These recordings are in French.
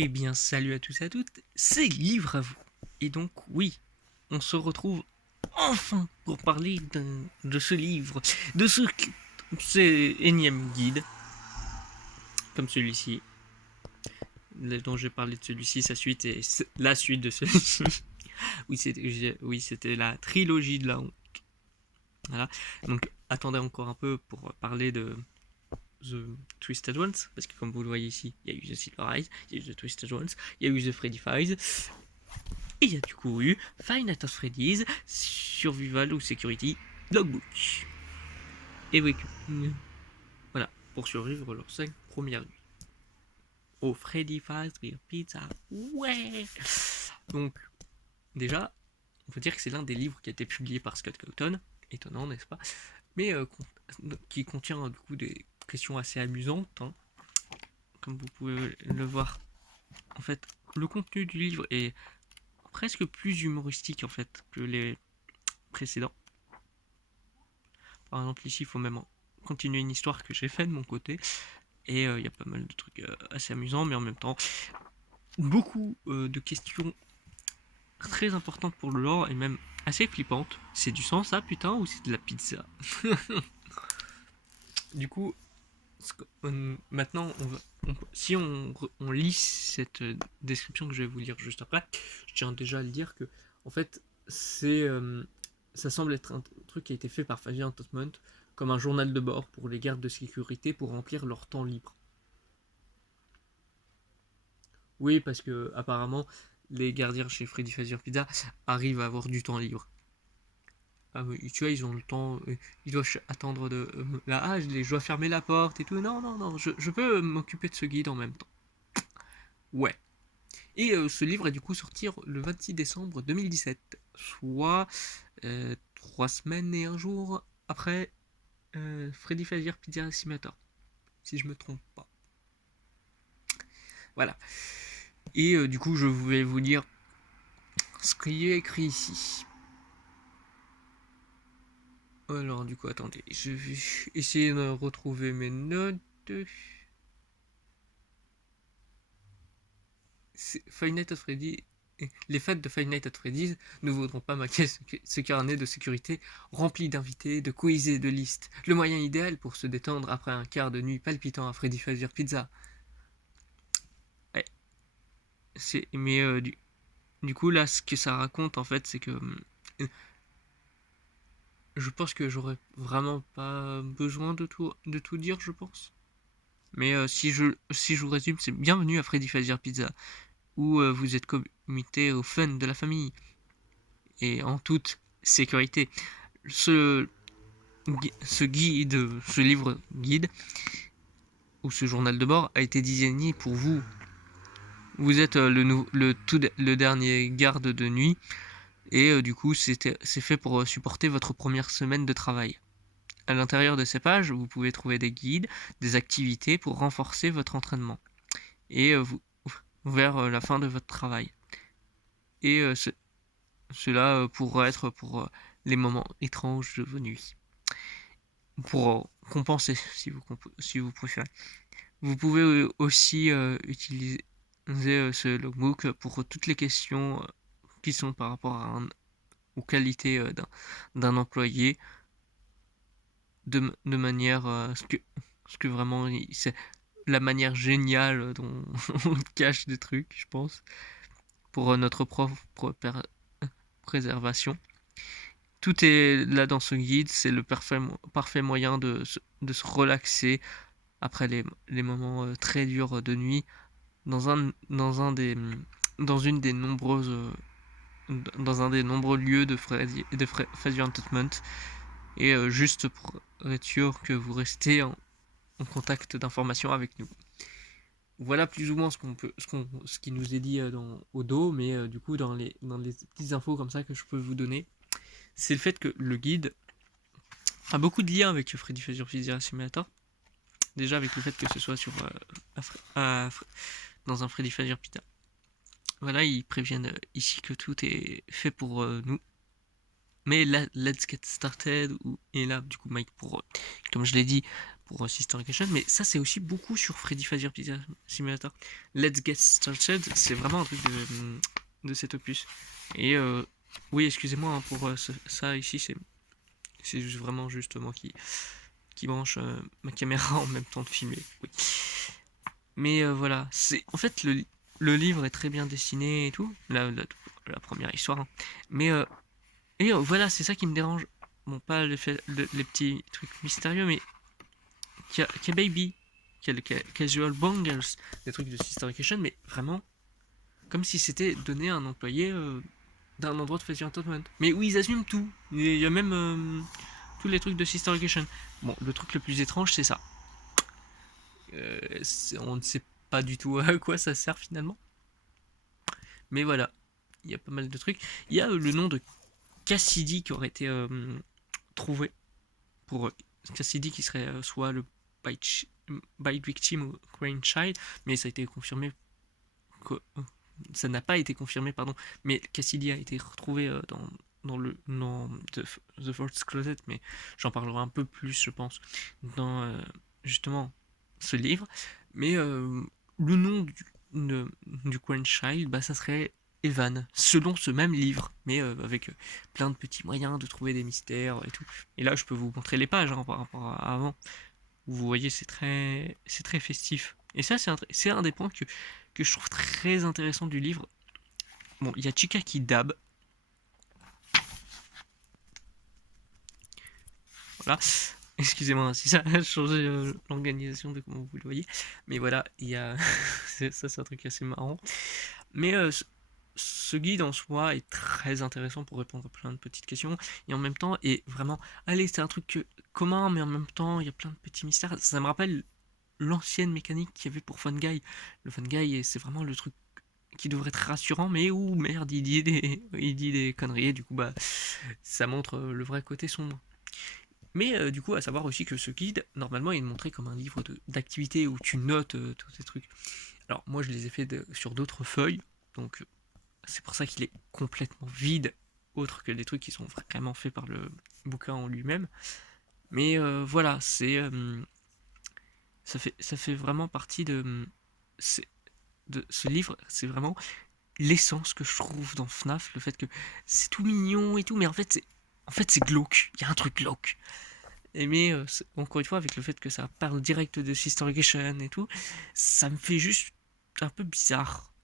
Eh bien, salut à tous et à toutes, c'est Livre à vous. Et donc, oui, on se retrouve enfin pour parler de ce livre, de ce énième guide, comme celui-ci, dont j'ai parlé de celui-ci, sa suite et la suite de celui-ci. Oui, c'était la trilogie de la honte. Voilà. Donc, attendez encore un peu pour parler de The Twisted Ones, parce que comme vous le voyez ici, il y a eu The Silver Eyes, il y a eu The Twisted Ones, il y a eu The Freddy Files, et il y a du coup eu Five Nights at Freddy's, Survival ou Security Logbook. Et oui, voilà, pour survivre leurs 5 premières nuits. Au Freddy Fazbear Pizza, ouais. Donc, déjà, on peut dire que c'est l'un des livres qui a été publié par Scott Cawthon, étonnant, n'est-ce pas? Mais qui contient du coup des questions assez amusantes, hein. Comme vous pouvez le voir. En fait, le contenu du livre est presque plus humoristique en fait que les précédents. Par exemple, ici, il faut même continuer une histoire que j'ai faite de mon côté. Et il y a pas mal de trucs assez amusants, mais en même temps, beaucoup de questions très importantes pour le lore et même assez flippantes. C'est du sang, ça, putain, ou c'est de la pizza? Du coup, maintenant, si on lit cette description que je vais vous lire juste après, je tiens déjà à le dire que, en fait, ça semble être un truc qui a été fait par Fabian Entertainment comme un journal de bord pour les gardes de sécurité pour remplir leur temps libre. Oui, parce que apparemment, les gardiens chez Freddy Fazbear Pizza arrivent à avoir du temps libre. Ah oui, tu vois, ils ont le temps, ils doivent attendre de là, je dois fermer la porte et tout. Non, non, non, je peux m'occuper de ce guide en même temps. Ouais. Et ce livre est du coup sorti le 26 décembre 2017, soit 3 semaines et un jour après Freddy Fazbear Pizza Simulator, si je me trompe pas. Voilà. Et du coup, je vais vous lire ce qui est écrit ici. Alors, du coup, attendez, je vais essayer de retrouver mes notes. Five Nights at Freddy. Les fêtes de Five Nights at Freddy's ne voudront pas manquer ce carnet de sécurité rempli d'invités, de quiz et de listes. Le moyen idéal pour se détendre après un quart de nuit palpitant à Freddy Fazbear Pizza. Ouais, mais du coup, là, ce que ça raconte, en fait, c'est que je pense que j'aurais vraiment pas besoin de tout dire, je pense. Mais si je vous résume, c'est bienvenue à Freddy Fazbear Pizza, où vous êtes comité au fun de la famille et en toute sécurité. Ce, ce livre guide ou ce journal de bord a été designé pour vous. Vous êtes le dernier garde de nuit et du coup c'est fait pour supporter votre première semaine de travail. À l'intérieur de ces pages, vous pouvez trouver des guides, des activités pour renforcer votre entraînement et vers la fin de votre travail. Et cela pourra être pour les moments étranges de vos nuits. Pour compenser, si vous préférez. Vous pouvez aussi utiliser ce logbook pour toutes les questions qui sont par rapport aux qualités d'un employé de manière ce que vraiment c'est la manière géniale dont on cache des trucs, je pense, pour notre propre préservation. Tout est là dans ce guide, c'est le parfait moyen de se relaxer après les moments très durs de nuit dans dans une des nombreuses dans un des nombreux lieux de Fazbear Entertainment et juste pour être sûr que vous restez en contact d'information avec nous. Voilà plus ou moins ce qui nous est dit au dos, mais du coup dans les petites infos comme ça que je peux vous donner, c'est le fait que le guide a beaucoup de liens avec Freddy Fazbear Pizza Simulator. Déjà avec le fait que ce soit sur dans un Freddy Fazbear Pizza. Voilà, ils préviennent ici que tout est fait pour nous. Mais là, let's get started. Et là, du coup, Mike, comme je l'ai dit, pour Sister Location, mais ça c'est aussi beaucoup sur Freddy Fazbear Pizza Simulator. Let's Get Started, c'est vraiment un truc de cet opus. Et oui, excusez-moi hein, pour ça ici, c'est vraiment juste moi qui branche ma caméra en même temps de filmer. Oui. Mais voilà, c'est en fait le livre est très bien dessiné et tout, la première histoire. Hein. Mais et voilà, c'est ça qui me dérange. Bon, pas les petits trucs mystérieux, mais qu'il y a Baby, qu'il y a Casual Bangers, des trucs de Sister Location, mais vraiment comme si c'était donné à un employé d'un endroit de Fazbear Entertainment. Mais où ils assument tout. Il y a même tous les trucs de Sister Location. Bon, le truc le plus étrange, c'est ça. On ne sait pas du tout à quoi ça sert finalement. Mais voilà, il y a pas mal de trucs. Il y a le nom de Cassidy qui aurait été trouvé pour Cassidy qui serait soit le Bite Victim ou Crane Child, mais ça a été confirmé que ça n'a pas été confirmé, pardon, mais Cassidy a été retrouvé dans The First Closet, mais j'en parlerai un peu plus, je pense, dans justement ce livre. Mais le nom du Crane Child, bah, ça serait Evan, selon ce même livre, mais avec plein de petits moyens de trouver des mystères et tout. Et là, je peux vous montrer les pages hein, par rapport à avant. Vous voyez, c'est très festif. Et ça, c'est un des points que je trouve très intéressant du livre. Bon, il y a Chica qui dab. Voilà. Excusez-moi si ça a changé l'organisation de comment vous le voyez. Mais voilà, il y a... ça, c'est un truc assez marrant. Mais ce guide en soi est très intéressant pour répondre à plein de petites questions. Et en même temps, est vraiment... Allez, c'est un truc commun, mais en même temps, il y a plein de petits mystères. Ça me rappelle l'ancienne mécanique qu'il y avait pour Fun Guy. Le Fun Guy, c'est vraiment le truc qui devrait être rassurant, mais où merde, il dit des conneries, et du coup, bah, ça montre le vrai côté sombre. Mais du coup, à savoir aussi que ce guide, normalement, il est montré comme un livre d'activité où tu notes tous ces trucs. Alors, moi, je les ai fait sur d'autres feuilles, donc c'est pour ça qu'il est complètement vide, autre que des trucs qui sont vraiment faits par le bouquin en lui-même. Mais voilà, ça fait vraiment partie de ce livre, c'est vraiment l'essence que je trouve dans FNAF, le fait que c'est tout mignon et tout, mais en fait c'est glauque, il y a un truc glauque. Mais encore une fois, avec le fait que ça parle direct de Sister Location et tout, ça me fait juste un peu bizarre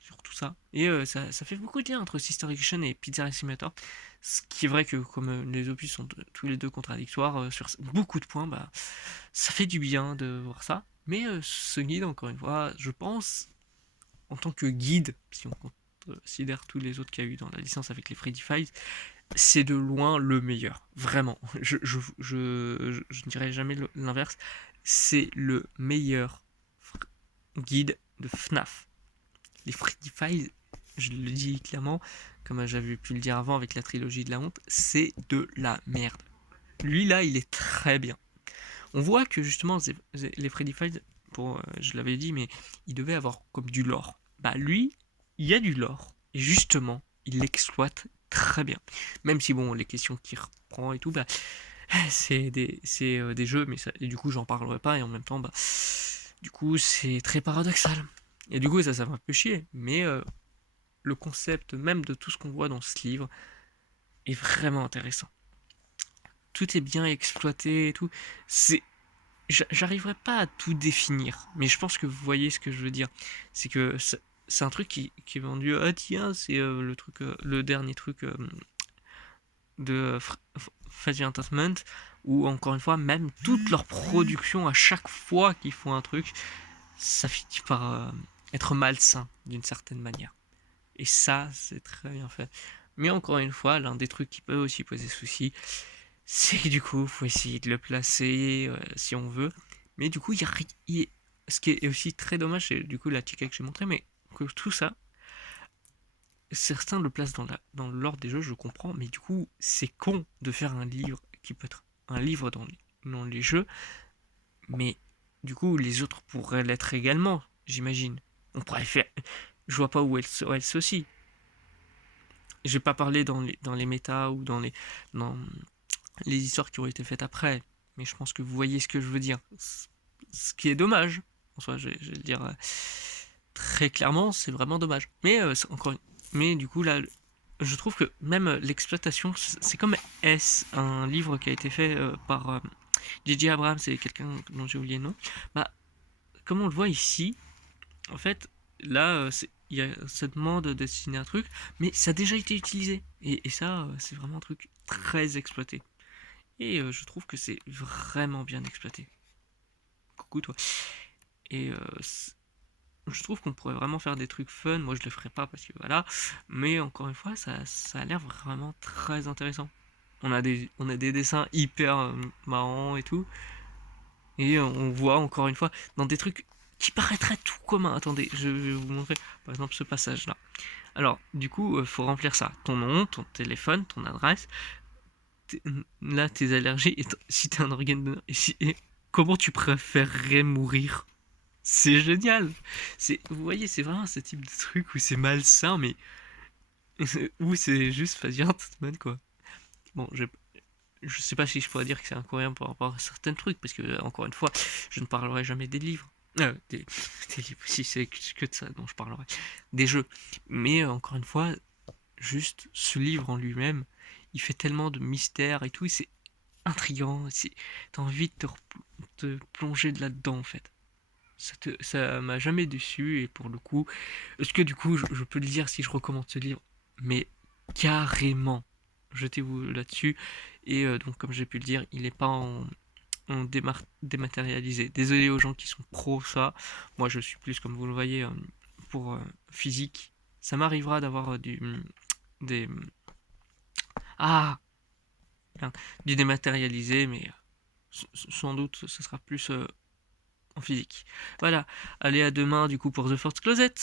sur tout ça. Et ça fait beaucoup de liens entre Sister Location et Pizzeria Simulator. Ce qui est vrai que comme les opus sont tous les deux contradictoires sur beaucoup de points, bah, ça fait du bien de voir ça. Mais ce guide, encore une fois, je pense, en tant que guide, si on considère tous les autres qu'il y a eu dans la licence avec les Freddy Files, c'est de loin le meilleur. Vraiment. Je ne dirais jamais l'inverse. C'est le meilleur guide de FNAF. Les Freddy Files, je le dis clairement, comme j'avais pu le dire avant avec la trilogie de la honte, c'est de la merde. Lui là, il est très bien. On voit que justement, les Freddy Files, je l'avais dit, mais il devait avoir comme du lore. Bah lui, il y a du lore. Et justement, il l'exploite très bien. Même si bon, les questions qu'il reprend et tout, bah c'est des jeux, mais ça, et du coup j'en parlerai pas, et en même temps, bah du coup c'est très paradoxal. Et du coup ça m'a un peu chier, mais le concept même de tout ce qu'on voit dans ce livre est vraiment intéressant. Tout est bien exploité et tout. J'arriverai pas à tout définir, mais je pense que vous voyez ce que je veux dire. C'est que c'est un truc qui est vendu. Ah tiens, c'est le dernier truc de Fazbear Entertainment, où encore une fois, même toute leur production, à chaque fois qu'ils font un truc, ça finit par être malsain d'une certaine manière. Et ça, c'est très bien fait. Mais encore une fois, l'un des trucs qui peut aussi poser souci, c'est que du coup, faut essayer de le placer si on veut. Mais du coup, ce qui est aussi très dommage, c'est du coup la chica que j'ai montré, mais que tout ça, certains le placent dans l'ordre des jeux, je comprends, mais du coup, c'est con de faire un livre qui peut être un livre dans les jeux, mais du coup, les autres pourraient l'être également, j'imagine. On pourrait faire. Je vois pas où elle s'oscille. Je vais pas parler dans les méta ou dans les histoires qui ont été faites après. mais je pense que vous voyez ce que je veux dire. Ce qui est dommage, en soi, je vais le dire très clairement, c'est vraiment dommage. Mais mais du coup là, je trouve que même l'exploitation, c'est comme S, un livre qui a été fait par J.J. Abrams, c'est quelqu'un dont j'ai oublié le nom. Bah, comme on le voit ici, en fait, là, il y a cette demande de dessiner un truc, mais ça a déjà été utilisé. Et ça, c'est vraiment un truc très exploité. Et je trouve que c'est vraiment bien exploité. Coucou toi. Et je trouve qu'on pourrait vraiment faire des trucs fun. Moi, je le ferai pas parce que voilà. Mais encore une fois, ça a l'air vraiment très intéressant. On a des dessins hyper marrants et tout. Et on voit encore une fois dans des trucs qui paraîtraient tout communs. Attendez, je vais vous montrer par exemple ce passage là. Alors, du coup, faut remplir ça. Ton nom, ton téléphone, ton adresse, là, tes allergies, et si t'es un organe donneur, et comment tu préférerais mourir. C'est génial. Vous voyez, c'est vraiment ce type de truc où c'est malsain, mais où c'est juste Fazia Entertainment, quoi. Bon, je sais pas si je pourrais dire que c'est incohérent par rapport à certains trucs, parce que, encore une fois, je ne parlerai jamais des livres. Des livres, si c'est que de ça dont je parlerai. Des jeux. Mais, encore une fois, juste ce livre en lui-même, il fait tellement de mystères et tout, et c'est intriguant, t'as envie de te plonger de là-dedans, en fait. Ça m'a jamais déçu, et pour le coup, est-ce que du coup, je peux le dire si je recommande ce livre? Mais carrément, jetez-vous là-dessus. Et donc, comme j'ai pu le dire, il n'est pas en dématérialisé. Désolé aux gens qui sont pro ça. Moi, je suis plus, comme vous le voyez, pour physique. Ça m'arrivera d'avoir des... Ah, du dématérialisé, mais sans doute ce sera plus en physique. Voilà, allez à demain du coup pour The Fourth Closet.